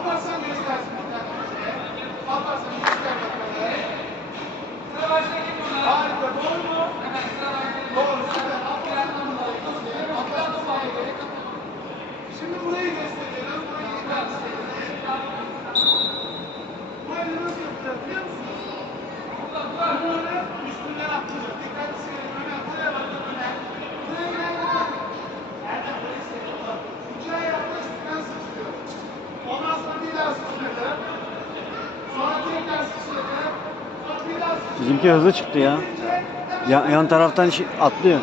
Alparslan göstersin bir tane bize. Alparslan göster bakalım. Sıra başta kim bunlar? Harika. Doğru mu? Evet. Sıra başta. Doğru. Süper. Alparslan bunları göster. Alparslan bunları göster. Şimdi burayı gösteriyoruz. Burayı gösteriyoruz. Bizimki hızlı çıktı ya. ya yan taraftan atlıyor.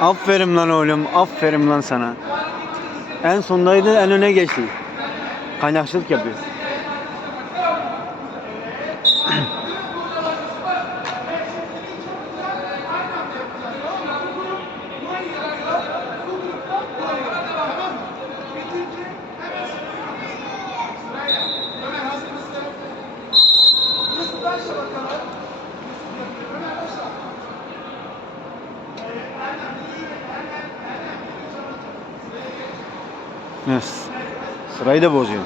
Aferin lan oğlum, aferin lan sana. En sondaydı, en öne geçti. Kaynakçılık yapıyor. Yes. Sırayı da bozuyor.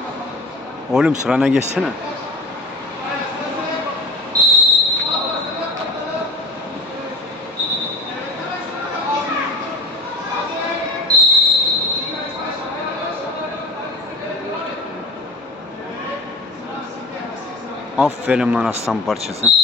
Oğlum sırana geçsene. Aferin lan aslan parçası.